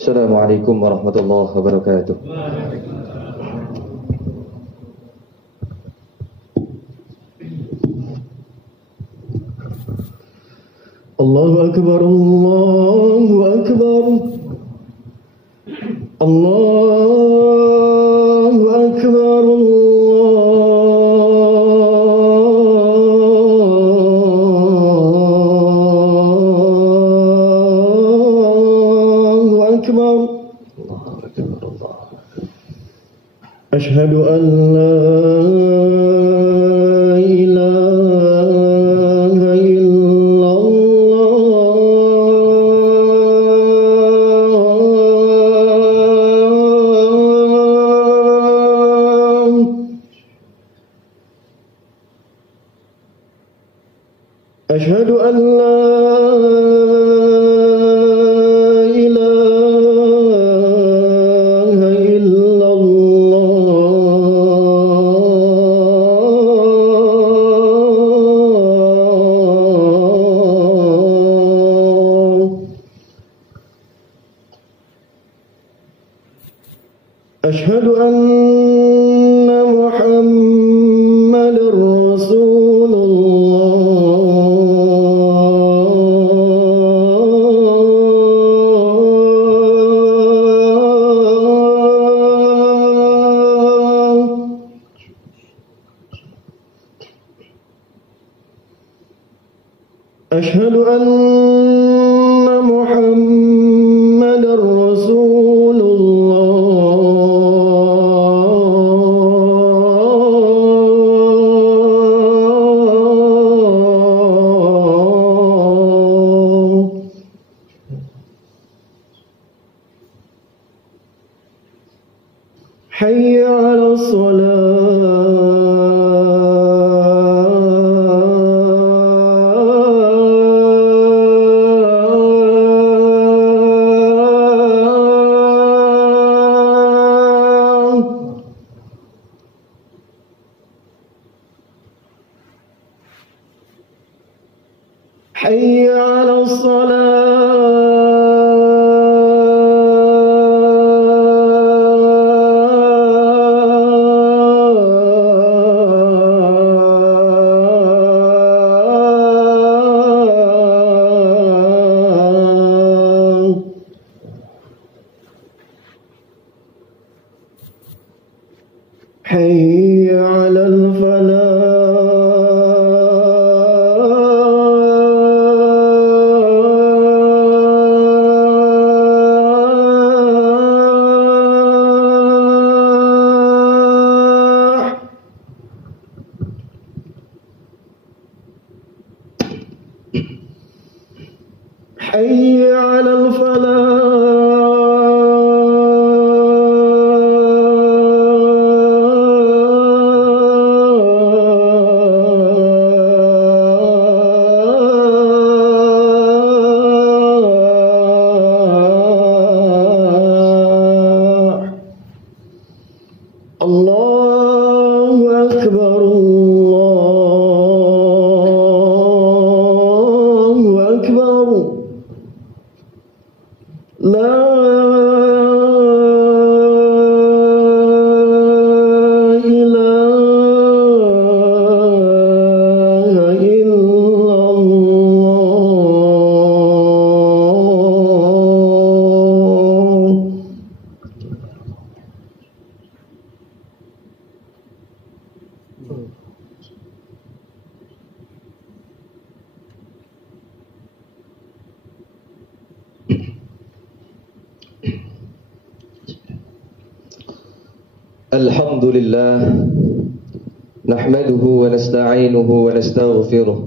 Assalamualaikum warahmatullahi wabarakatuh. Allahu akbar, Allahu akbar, Allahu akbar, Allahu akbar, Allahu akbar, Allah. Asyhadu an la أشهد أن لا إله إلا الله. أشهد أن محمد رسول أشهد أن محمد رسول الله. حي على حي على الصلاة. حي على الفلاح. حي على الفلاح. الله أكبر، الله أكبر. لا إله إلا الله. الحمد لله نحمده ونستعينه ونستغفره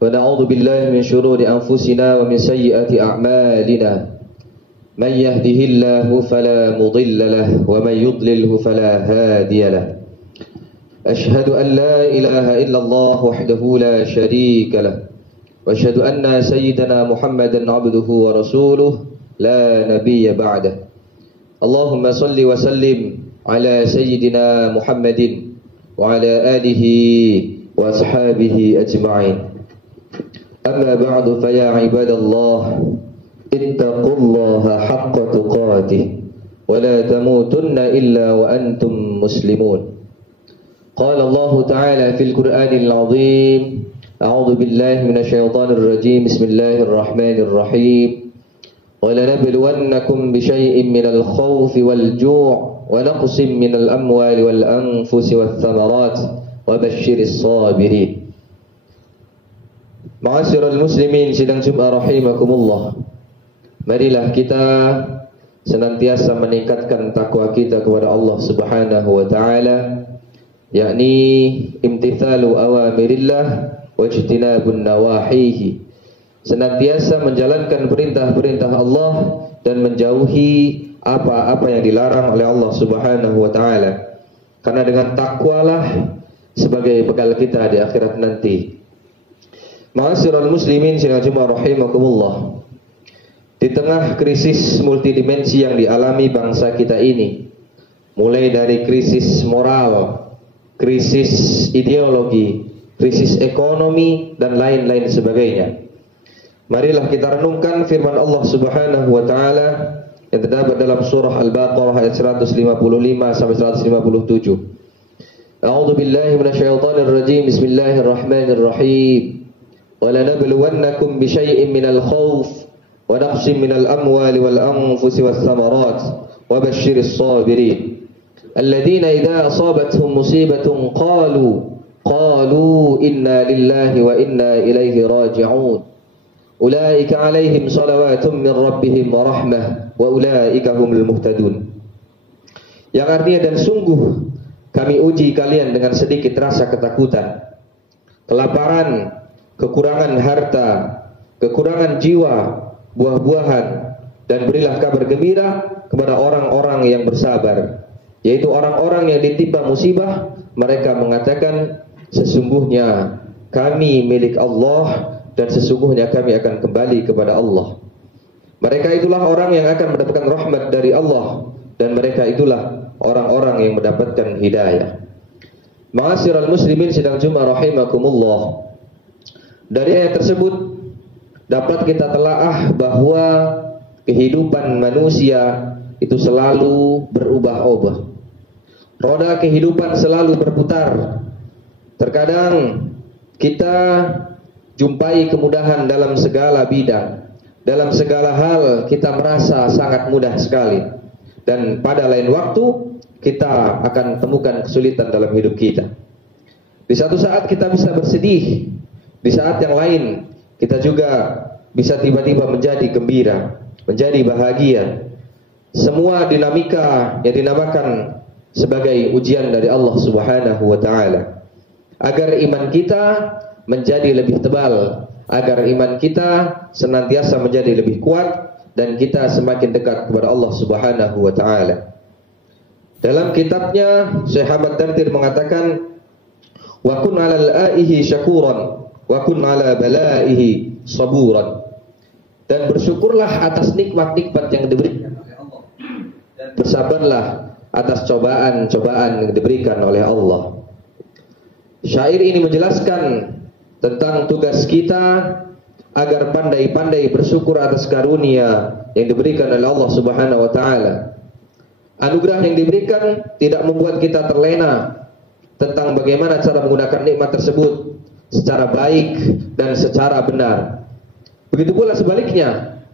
ونعوذ بالله من شرور أنفسنا ومن سيئات أعمالنا. من يهده الله فلا مضل له ومن يضلله فلا هادي له. أشهد أن لا إله إلا الله وحده لا شريك له وأشهد أن سيدنا محمدا عبده ورسوله لا نبي بعده. Allahumma salli wa sallim ala sayyidina Muhammadin wa ala alihi wa ashabihi ajma'in. Amma ba'du, fa ya ibadallah, ittaqullaha haqqa tuqatih wa la tamutunna illa wa antum muslimun. Qala Allah ta'ala fil Qur'anil 'azim, a'udzu billahi minasy syaithanir rajim. Bismillahirrahmanirrahim. وَلَنَبْلُوَنَّكُمْ بِشَيْءٍ مِّنَ الْخَوْفِ وَالْجُوعِ وَنَقْصٍ مِّنَ الْأَمْوَالِ وَالْأَنفُسِ وَالثَّمَرَاتِ وَبَشِّرِ الصَّابِرِينَ. Ma'asyiral muslimin sidang Jumat rahimakumullah. Marilah kita senantiasa meningkatkan takwa kita kepada Allah Subhanahu wa taala, yakni imtithalu awamirillah wa ijtinabun nawahihi. Senantiasa menjalankan perintah-perintah Allah dan menjauhi apa-apa yang dilarang oleh Allah Subhanahu wa taala. Karena dengan takwalah sebagai bekal kita di akhirat nanti. Ma'asyiral muslimin sidang Jumat rahimakumullah. Di tengah krisis multidimensi yang dialami bangsa kita ini, mulai dari krisis moral, krisis ideologi, krisis ekonomi dan lain-lain sebagainya. Marilah kita renungkan firman Allah Subhanahu wa taala yang terdapat dalam surah Al-Baqarah ayat 155 sampai 157. A'udzu billahi minasyaitonir rajim. Bismillahirrahmanirrahim. Wa lanabluwannakum bisyai'in minal khauf wa naqsin minal amwali wal anfusi was thamarat wa basyiris sabirin. Alladzina idza asabatuhum musibatun qalu inna lillahi wa inna ilaihi raji'un. Ulaika alaihim salawatun min rabbihim wa rahmah wa ulaika humul muhtadun. Yang artinya, dan sungguh kami uji kalian dengan sedikit rasa ketakutan, kelaparan, kekurangan harta, kekurangan jiwa, buah-buahan, dan berilah kabar gembira kepada orang-orang yang bersabar, yaitu orang-orang yang ditimpa musibah, mereka mengatakan sesungguhnya kami milik Allah dan sesungguhnya kami akan kembali kepada Allah. Mereka itulah orang yang akan mendapatkan rahmat dari Allah, dan mereka itulah orang-orang yang mendapatkan hidayah. Ma'asyiral muslimin sidang Jumat rahimakumullah. Dari ayat tersebut dapat kita telaah bahwa kehidupan manusia itu selalu berubah-ubah. Roda kehidupan selalu berputar. Terkadang kita jumpai kemudahan dalam segala bidang, dalam segala hal kita merasa sangat mudah sekali, dan pada lain waktu kita akan temukan kesulitan dalam hidup kita. Di satu saat kita bisa bersedih, di saat yang lain kita juga bisa tiba-tiba menjadi gembira, menjadi bahagia. Semua dinamika yang dinamakan sebagai ujian dari Allah Subhanahu wa taala, agar iman kita menjadi lebih tebal, agar iman kita senantiasa menjadi lebih kuat dan kita semakin dekat kepada Allah Subhanahu wa taala. Dalam kitabnya Syekh Ahmad Dardir mengatakan, wa kun 'alal aihi syakuran wa kun 'ala balaihi saburan. Dan bersyukurlah atas nikmat-nikmat yang diberikan oleh Allah, dan bersabarlah atas cobaan-cobaan yang diberikan oleh Allah. Syair ini menjelaskan tentang tugas kita agar pandai-pandai bersyukur atas karunia yang diberikan oleh Allah Subhanahu wa taala. Anugerah yang diberikan tidak membuat kita terlena tentang bagaimana cara menggunakan nikmat tersebut secara baik dan secara benar. Begitu pula sebaliknya,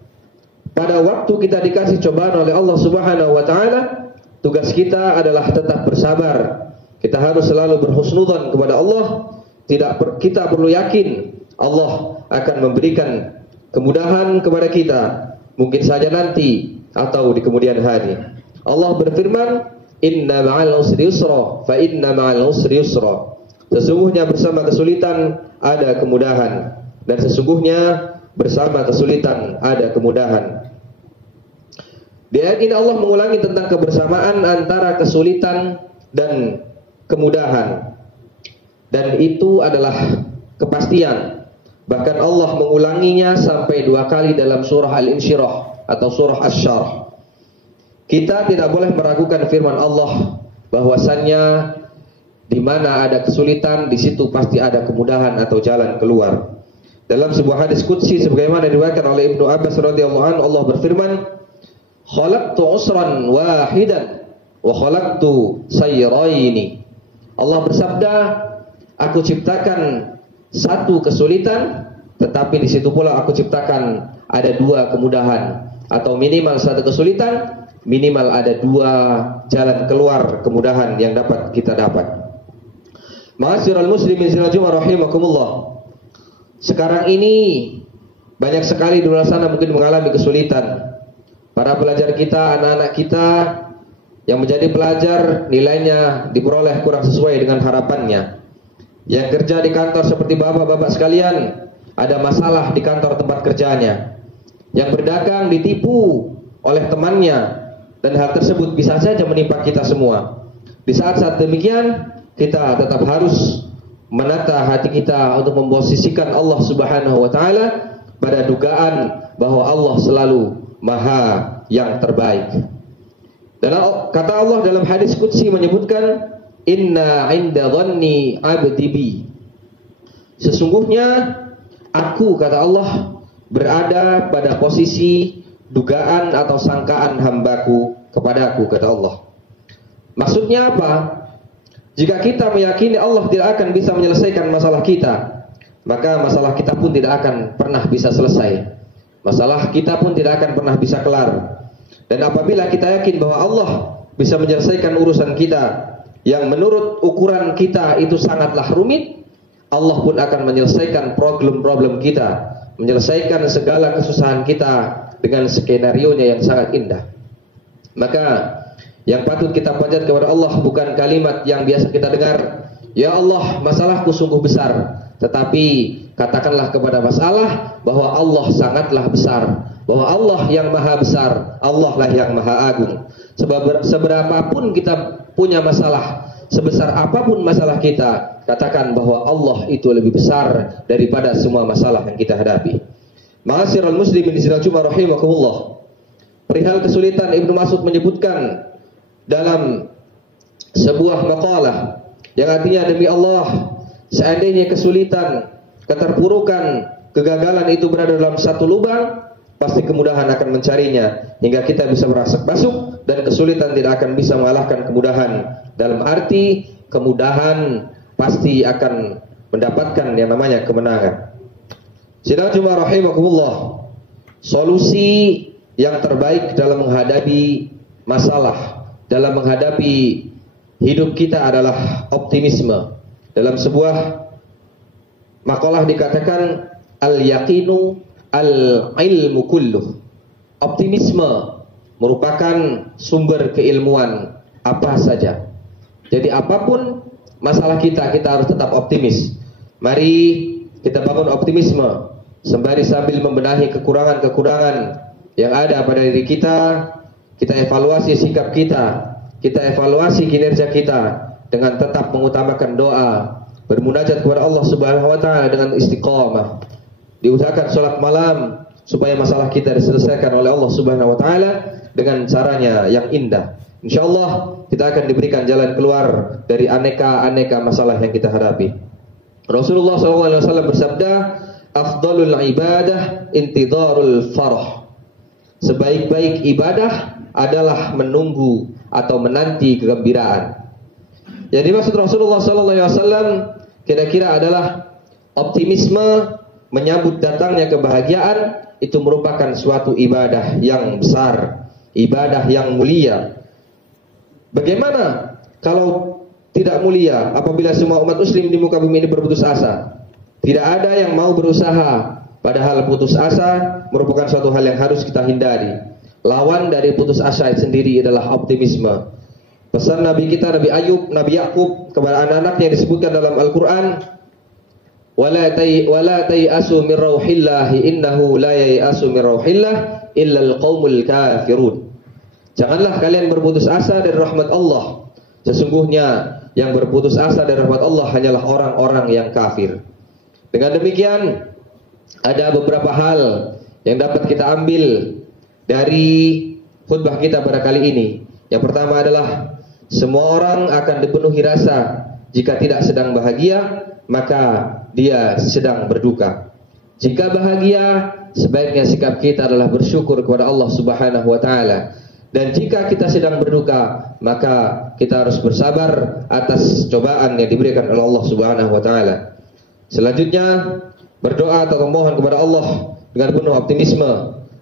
pada waktu kita dikasih cobaan oleh Allah Subhanahu wa taala, tugas kita adalah tetap bersabar. Kita harus selalu berhusnudzon kepada Allah. Kita perlu yakin Allah akan memberikan kemudahan kepada kita, mungkin saja nanti atau di kemudian hari. Allah berfirman, inna ma'al usri yusra, fa inna ma'al usri yusra. Sesungguhnya bersama kesulitan ada kemudahan, dan sesungguhnya bersama kesulitan ada kemudahan. Di ayat ini Allah mengulangi tentang kebersamaan antara kesulitan dan kemudahan. Dan itu adalah kepastian. Bahkan Allah mengulanginya sampai 2 kali dalam surah Al-Insyirah atau surah Asy-Syarh. kita tidak boleh meragukan firman Allah bahwasannya di mana ada kesulitan, di situ pasti ada kemudahan atau jalan keluar. Dalam sebuah hadis qudsi sebagaimana diriwayatkan oleh Ibnu Abbas radhiyallahu anhu, Allah berfirman, "Khalaqtu usran wahidan wa khalaqtu sayraini." Allah bersabda, aku ciptakan satu kesulitan, tetapi di situ pula aku ciptakan ada dua kemudahan, atau minimal satu kesulitan, minimal ada dua jalan keluar kemudahan yang dapat kita dapat. Ma'asyiral muslimin rahimakumullah. Sekarang ini banyak sekali di luar sana mungkin mengalami kesulitan. Para pelajar kita, anak-anak kita yang menjadi pelajar nilainya diperoleh kurang sesuai dengan harapannya. Yang kerja di kantor seperti bapak-bapak sekalian, ada masalah di kantor tempat kerjanya. Yang berdagang ditipu oleh temannya, dan hal tersebut bisa saja menimpa kita semua. Di saat-saat demikian, kita tetap harus menata hati kita untuk memposisikan Allah Subhanahu wa taala pada dugaan bahwa Allah selalu Maha yang terbaik. Dan kata Allah dalam hadis qudsi menyebutkan, "Inna 'inda dhanni 'abdi bi." Sesungguhnya aku, kata Allah, berada pada posisi dugaan atau sangkaan hambaku kepadaku, kata Allah. Maksudnya apa? Jika kita meyakini Allah tidak akan bisa menyelesaikan masalah kita, maka masalah kita pun tidak akan pernah bisa selesai. Masalah kita pun tidak akan pernah bisa kelar. Dan apabila kita yakin bahwa Allah bisa menyelesaikan urusan kita yang menurut ukuran kita itu sangatlah rumit, Allah pun akan menyelesaikan problem-problem kita, menyelesaikan segala kesusahan kita dengan skenario-nya yang sangat indah. Maka yang patut kita panjat kepada Allah bukan kalimat yang biasa kita dengar, "Ya Allah, masalahku sungguh besar." Tetapi katakanlah kepada masalah bahwa Allah sangatlah besar, bahwa Allah yang maha besar, Allah lah yang maha agung. Seberapapun kita punya masalah, sebesar apapun masalah kita, katakan bahwa Allah itu lebih besar daripada semua masalah yang kita hadapi. Ma'asyiral muslimin rahimakumullah. Perihal kesulitan, Ibnu Mas'ud menyebutkan dalam sebuah maqalah yang artinya, demi Allah, seandainya kesulitan, keterpurukan, kegagalan itu berada dalam satu lubang, pasti kemudahan akan mencarinya hingga kita bisa merasak masuk, dan kesulitan tidak akan bisa mengalahkan kemudahan. Dalam arti kemudahan pasti akan mendapatkan yang namanya kemenangan. Sidang Jumat rahimakumullah, solusi yang terbaik dalam menghadapi masalah, dalam menghadapi hidup kita adalah optimisme. Dalam sebuah makalah dikatakan, al-yaqinu al-ilmu kulluh. Optimisme merupakan sumber keilmuan apa saja. Jadi apapun masalah kita, kita harus tetap optimis. Mari kita bangun optimisme sembari sambil membenahi kekurangan-kekurangan yang ada pada diri kita. Kita evaluasi sikap kita, kita evaluasi kinerja kita dengan tetap mengutamakan doa, bermunajat kepada Allah Subhanahu wa taala dengan istiqamah. Diusahakan salat malam supaya masalah kita diselesaikan oleh Allah Subhanahu wa taala dengan caranya yang indah. Insyaallah kita akan diberikan jalan keluar dari aneka-aneka masalah yang kita hadapi. Rasulullah SAW bersabda, "Afdalul ibadah intidharul farah." Sebaik-baik ibadah adalah menunggu atau menanti kegembiraan. Yang dimaksud Rasulullah SAW kira-kira adalah optimisme menyambut datangnya kebahagiaan. Itu merupakan suatu ibadah yang besar, ibadah yang mulia. Bagaimana kalau tidak mulia apabila semua umat muslim di muka bumi ini berputus asa? Tidak ada yang mau berusaha, padahal putus asa merupakan suatu hal yang harus kita hindari. Lawan dari putus asa sendiri adalah optimisme. Pesan Nabi kita, Nabi Ayub, Nabi Yakub kepada anak-anaknya disebutkan dalam Al-Quran, wala tayasu min rauhillahi innahu la yayasu min rauhillah illa al-qaumul kafirun. Janganlah kalian berputus asa dari rahmat Allah. Sesungguhnya yang berputus asa dari rahmat Allah hanyalah orang-orang yang kafir. Dengan demikian, ada beberapa hal yang dapat kita ambil dari khutbah kita pada kali ini. Yang pertama adalah semua orang akan dipenuhi rasa jika tidak sedang bahagia, maka dia sedang berduka. Jika bahagia, sebaiknya sikap kita adalah bersyukur kepada Allah Subhanahu wa taala. Dan jika kita sedang berduka, maka kita harus bersabar atas cobaan yang diberikan oleh Allah Subhanahu wa taala. Selanjutnya, berdoa atau memohon kepada Allah dengan penuh optimisme,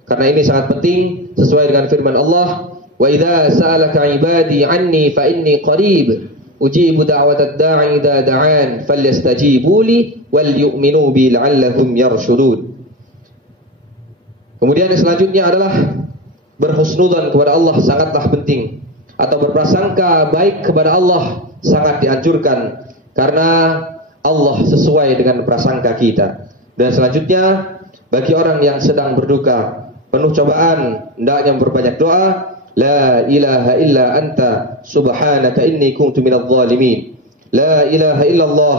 karena ini sangat penting sesuai dengan firman Allah, "Wa idza sa'alaka 'ibadi 'anni fa inni qarib, ujibu da'watad da'i idza da'an, falyastajibu li wal yu'minu bi la'allahum yarshudun." Kemudian yang selanjutnya adalah berhusnudzon kepada Allah sangatlah penting, atau berprasangka baik kepada Allah sangat dianjurkan, karena Allah sesuai dengan prasangka kita. Dan selanjutnya, bagi orang yang sedang berduka, penuh cobaan, hendaknya memperbanyak doa. La ilaha illa anta subhanaka inni kuntu minadh dhalimin. La ilaha illallah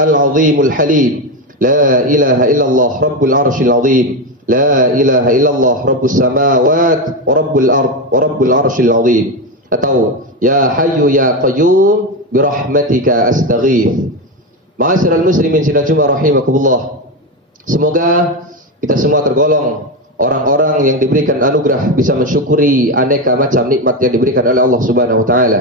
al-azimul halim. La ilaha illallah rabbul arsyil azim. La ilaha illallah rabbus samawat wa rabbul ard wa rabbul arsyil azim. Atau ya hayyu ya qayyum birahmatika astaghith. Ma'asyiral muslimin sinajuma rahimakumullah. Semoga kita semua tergolong orang-orang yang diberikan anugerah bisa mensyukuri aneka macam nikmat yang diberikan oleh Allah Subhanahu wa taala.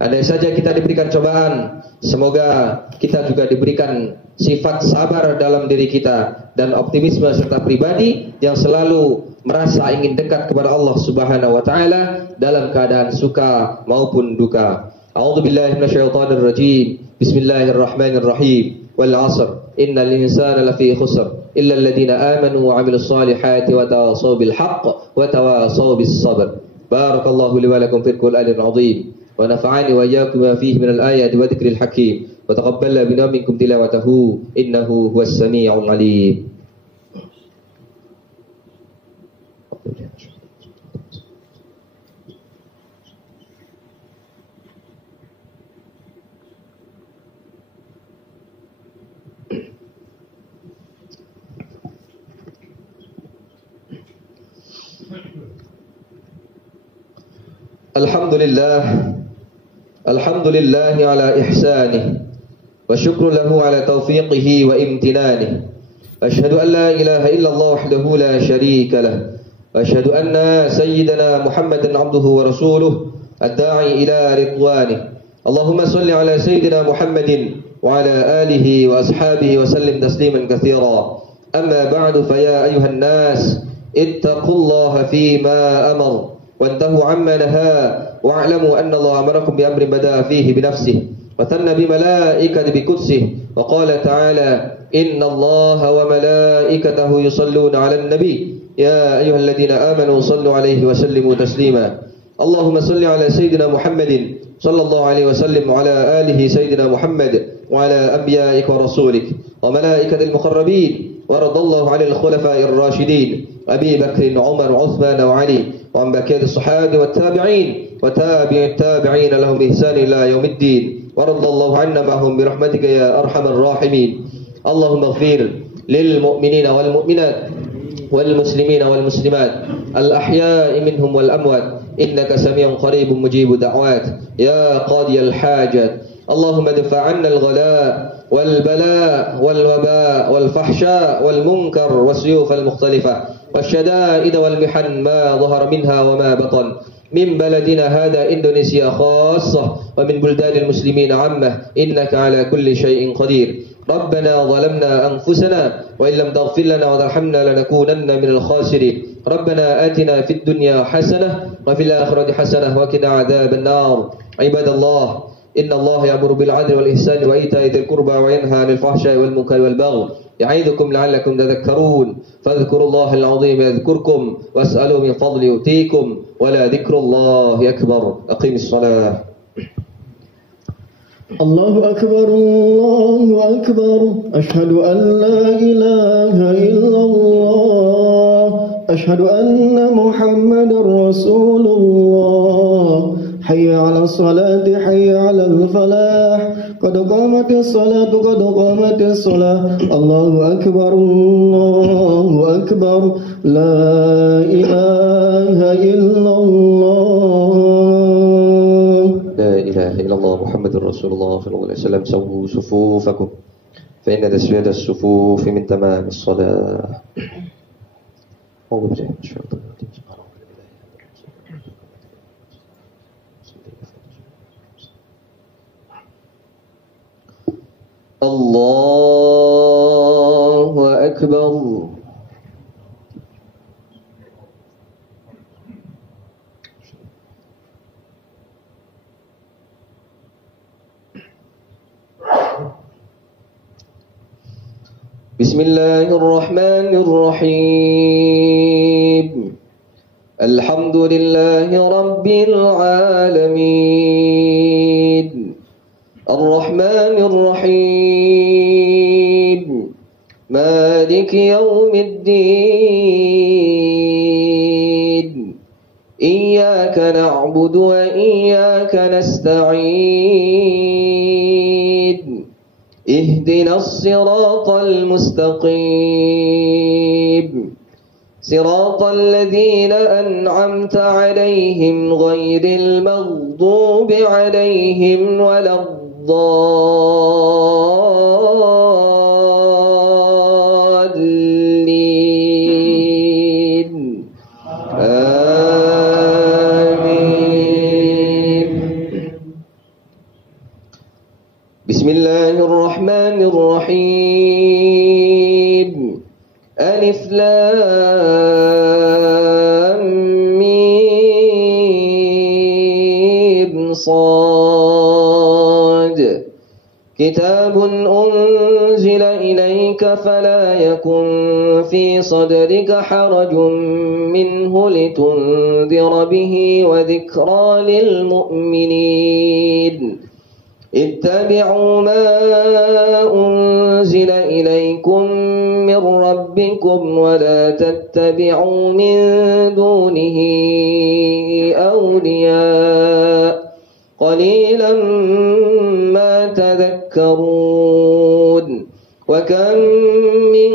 Andai saja kita diberikan cobaan, semoga kita juga diberikan sifat sabar dalam diri kita dan optimisme serta pribadi yang selalu merasa ingin dekat kepada Allah Subhanahu wa taala dalam keadaan suka maupun duka. A'udzubillahi minasyaitonir rajim. Bismillahirrahmanirrahim. Wal 'asr. Innal insana lafi khusr illa alladhina amanu wa 'amilus solihati wa tawassaw bil haqq wa tawassaw bis sabr. Barakallahu li wa lakum fil Qur'anil 'azim wa nafa'ani wa iyyakum ma fihi minal ayati wa dzikril hakim wa taqabbala bina minkum tilawatahu innahu huwas samii'ul 'alim. Alhamdulillah ala ihsanih wa syukru lahu ala taufiqihi wa imtinanih. Asyhadu an la ilaha illallah wahdahu la syarika lah. Asyhadu anna sayyidana Muhammadan abduhu wa rasuluh ad-da'i ila ridwanih. Allahumma salli ala sayyidina Muhammadin wa ala alihi wa ashabihi wa sallim tasliman katsira. Amma ba'du, fa ya ayuhan nas ittaqullaha fima amar وانتهوا عما نهى واعلموا أن الله أمركم بأمر بدأ فيه بنفسه وثنى بملائكة بقدسه وقال تعالى إن الله وملائكته يصلون على النبي يا أيها الذين آمنوا صلوا عليه وسلموا تسليما. اللهم صل على سيدنا محمد صلى الله عليه وسلم وعلى آله سيدنا محمد وعلى أنبيائك ورسولك وملائكة المقربين ورضى الله عن الخلفاء الراشدين أبي بكر عمر عثمان وعلي وعن بقية الصحابة والتابعين وتابع التابعين لهم بإحسان إلى يوم الدين ورضى الله عنا معهم برحمتك يا أرحم الراحمين. اللهم اغفر للمؤمنين والمؤمنات والمسلمين والمسلمات الأحياء منهم والأموات إنك سميع قريب مجيب دعوات يا قاضي الحاجات. اللهم ادفع عنا الغلاء والبلاء والوباء والفحشاء والمنكر والسيوف المختلفة والشدائد والمحن ما ظهر منها وما بطن من بلدنا هذا إندونيسيا خاصة ومن بلدان المسلمين عامة إنك على كل شيء قدير. ربنا ظلمنا أنفسنا وإن لم تغفر لنا وترحمنا لنكونن من الخاسرين. ربنا آتنا في الدنيا حسنة وفي الآخرة حسنة وقنا عذاب النار. عباد الله إن الله يأمر بالعدل والإحسان وإيتاء ذي القربى وينهى عن الفحشاء والمنكر والبغي يعظكم لعلكم تذكرون. فاذكروا الله العظيم يذكركم واسألوا من فضله يؤتيكم ولا ذكر الله أكبر. أقيم الصلاة. الله أكبر الله أكبر أشهد أن لا إله إلا الله أشهد أن محمد رسول الله حي على الصلاة حي على الفلاح قد قامت الصلاة قد قامت الصلاة الله أكبر الله أكبر لا إله إلا الله لا إله إلا الله محمد رسول الله صلى الله عليه وسلم سووا صفوفكم فإن تسوية الصفوف من تمام الصلاة. أعوذ بالله من الشيطان الرجيم. الله أكبر. بسم الله الرحمن الرحيم. الحمد لله رب العالمين الرحمن الرحيم مالك يوم الدين إياك نعبد وإياك نستعين اهدنا الصراط المستقيم صراط الذين أنعمت عليهم غير المغضوب عليهم ولا الضالين آمين. بسم الله الرحمن الرحيم ألف لام ميم صاد كتاب أنزل إليك فلا يكن في صدرك حرج منه لتنذر به وذكرى للمؤمنين اتبعوا ما أنزل إليكم من ربكم ولا تتبعوا من دونه أولياء قليلا ما تذكرون وكم من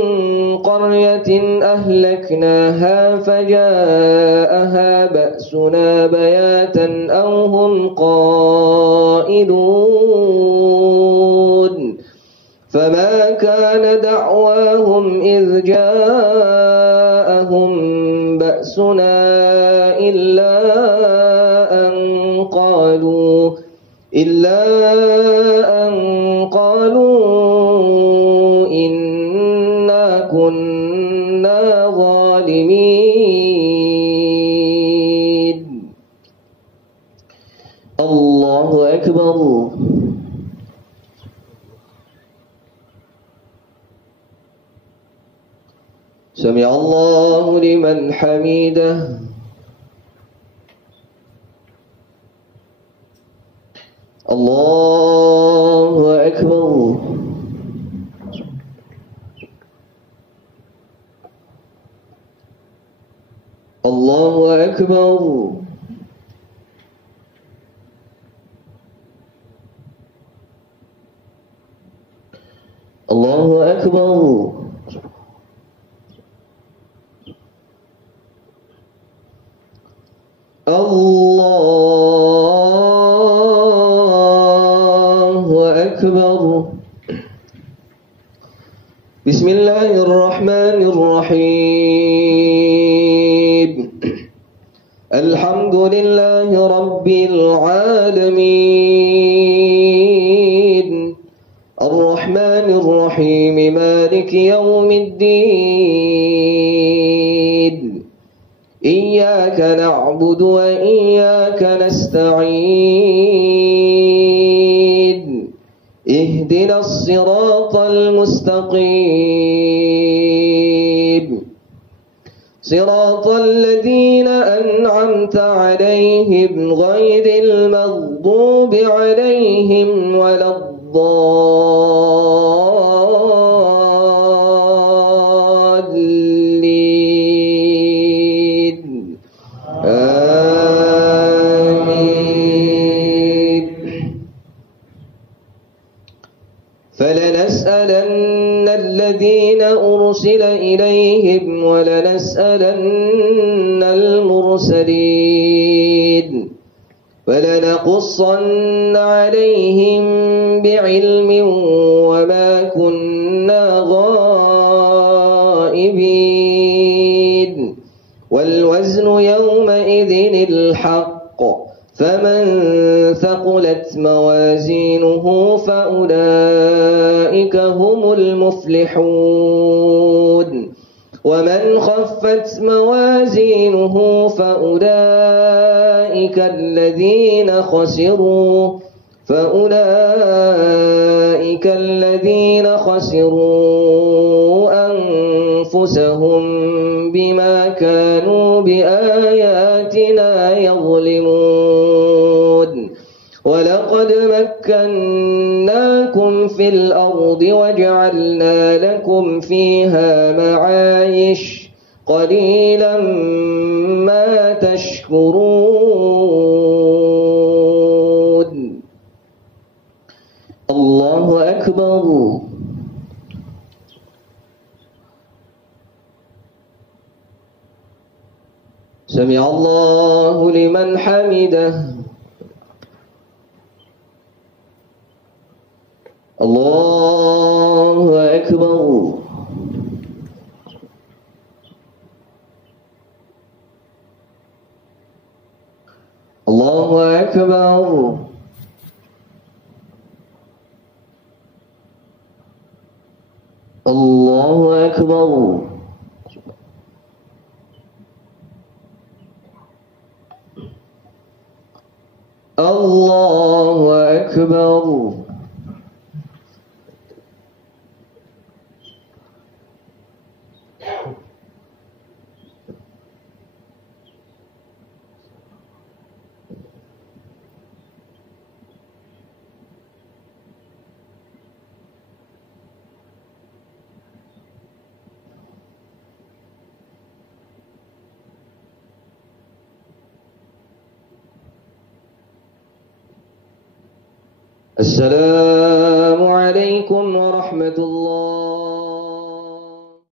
قرية أهلكناها فجاءها بأسنا بياتا أو هم قائلون فما كان دعواهم إذ جاءهم بأسنا إلا أن قالوا إنا كنا ظالمين. الله أكبر. سمع الله لمن حمده. الله أكبر. الله أكبر. الله أكبر. الله أكبر. بسم الله الرحمن الرحيم. الحمد لله رب العالمين الرحمن الرحيم مالك يوم الدين إياك نعبد وإياك نستعين اهدنا الصراط المستقيم صراط الذين أنعمت عليهم غير المغضوب عليهم ولا الضالين آمين. الذين أرسل إليهم ولنسألن المرسلين فلنقصن عليهم بعلم وما كنا غائبين والوزن يومئذ الحق فمن ثقلت موازينه فأولئك هم المفلحون ومن خفت موازينه فأولئك الذين خسروا أنفسهم بما كانوا بآياتنا يظلمون ولقد مكناكم في الأرض وجعلنا لكم فيها معايش قليلا ما تشكرون الله أكبر سمع الله لمن حمده الله أكبر الله أكبر الله أكبر الله أكبر السلام عليكم ورحمة الله